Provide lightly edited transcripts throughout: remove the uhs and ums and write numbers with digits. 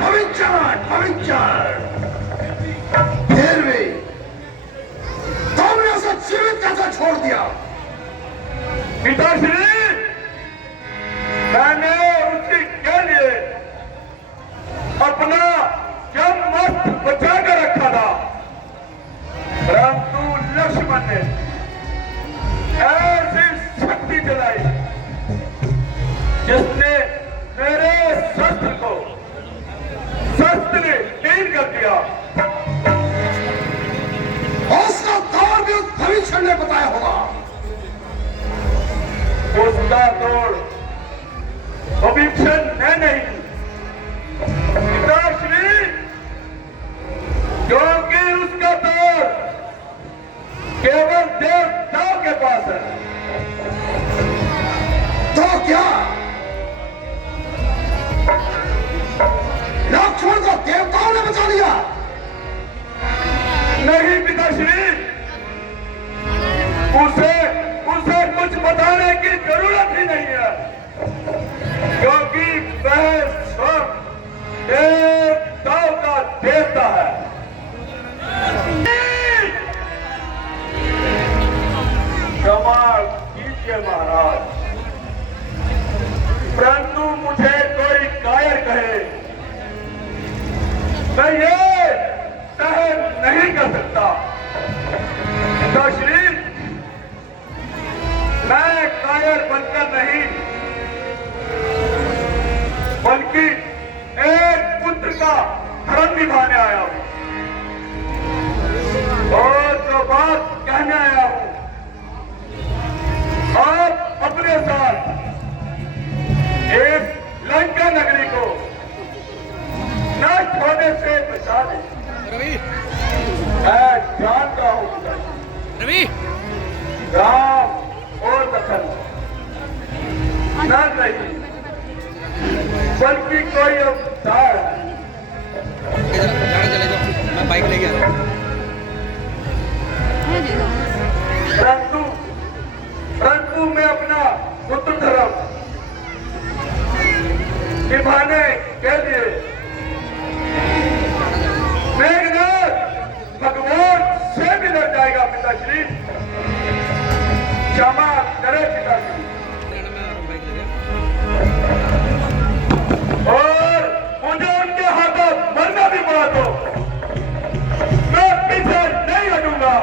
पवित्र पवित्र फिर भी तुमने उसे जीवित कैसे छोड़ दिया? पिताश्री, मैंने उसी के लिए अपना जब मस्त बचा कर रखा था, परंतु लक्ष्मण ने ऐसी शक्ति दिलाई जिसने मेरे शस्त्र ने हीन कर दिया। उसका दौर भी उस भविष्य ने बताया होगा। उसका दौड़ भविष्य ने नहीं, पिताश्री, क्योंकि उसका दौड़ केवल देवताओं के पास है। तो क्या लक्ष्मण को देवताओं ने बचा लिया? नहीं पिताश्री, उसे कुछ बताने की जरूरत ही नहीं है, क्योंकि वह स्वयं देवताओं का देवता है। क्षमा कीजिए महाराज, परंतु मुझे कोई कायर कहे, मैं ये सहन नहीं कर सकता। पिताश्री, मैं कायर बनकर नहीं, बल्कि एक पुत्र का धर्म निभाने आया हूं और जो बात कहने आया हूं, आप अपने साथ इस लंका नगरी को नष्ट होने से बचा दें। मैं जानता हूं रवि, राम और लखन न नहीं, बल्कि कोई अवतार है। चले जाओ, मैं बाइक लेके आ रहा हूँ। परंतु मैं अपना पुत्र धर्म निभाने के लिए मेघनाथ भगवान से भी लड़ जाएगा। पिताश्री, क्षमा करे पिताश्री, और मुझे उनके हाथों मरना भी पड़ा तो मैं पीछे नहीं हटूंगा।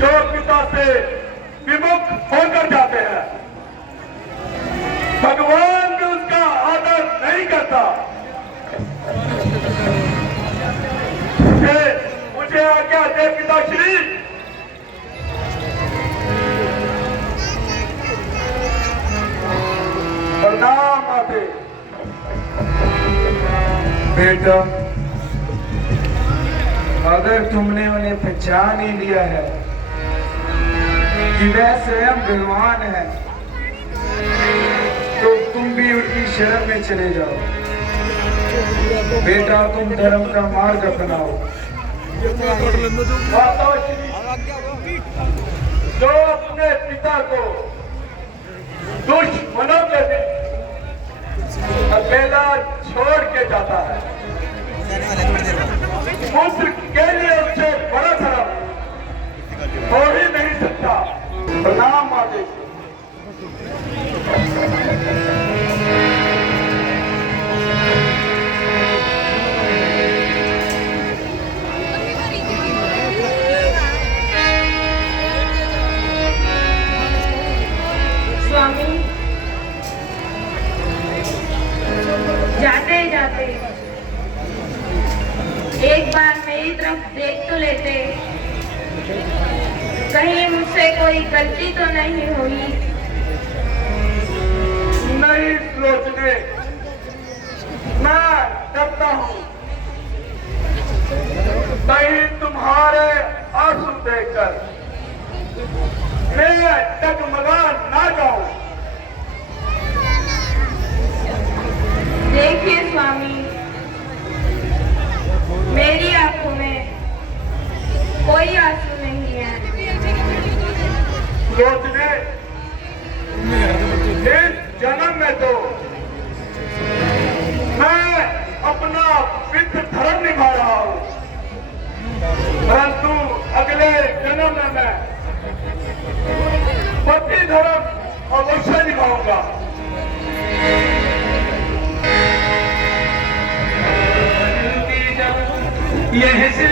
जो पिता से विमुख होकर जाते हैं, भगवान भी उसका आदर नहीं करता। मुझे आज्ञा दे पिताश्री। प्रणाम आते। बेटा, अगर तुमने उन्हें पहचान ही लिया है कि वह स्वयं भगवान है, तो तुम भी उनकी शरण में चले जाओ। बेटा, तुम धर्म का मार्ग अपनाओ। जो अपने पिता को दुश्मनों के दिन अकेला छोड़ के जाता है, पुत्र के लिए उससे बड़ा धर्म हो ही नहीं सकता। प्रणाम आदेश। स्वामी, जाते जाते एक बार मेरी तरफ देख तो लेते, कहीं मुझसे कोई गलती तो नहीं हुई? नहीं सोचने, मैं डरता हूं कहीं तुम्हारे आंसू देखकर मैं डगमगा ना जाऊं। देखिए स्वामी, मेरी आंखों में कोई आंसू नहीं है। सोचने में मैं पति धर्म अवश्य निभाऊंगा। यह से